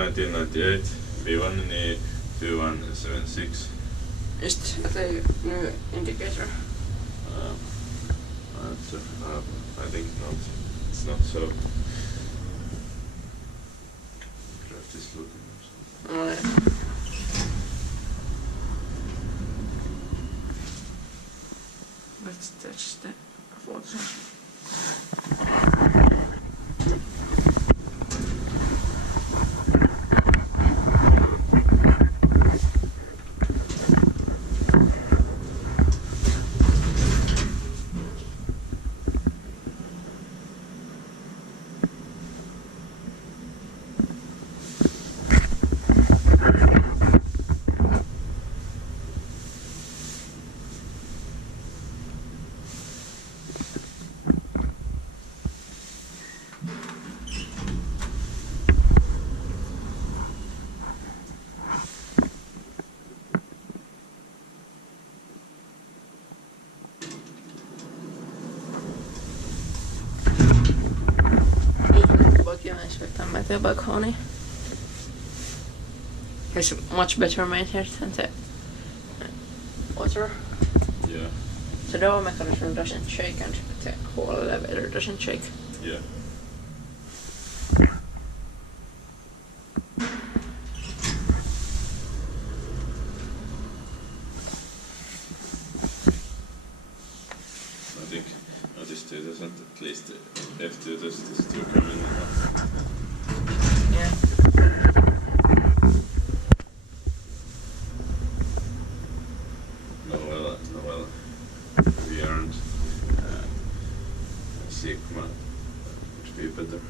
1998, Vivanini 2176. Just a new indicator. I think not. It's not so. Draft is looking or something. Oh, yeah. Let's touch the photo. Inspecta by Kone. It's much better maintained than the water. Yeah. The door mechanism doesn't shake and the whole elevator doesn't shake. Yeah. I think Otis F2000, at least the F2000 is still coming up. Yeah. Novel, we aren't Sigma would be better.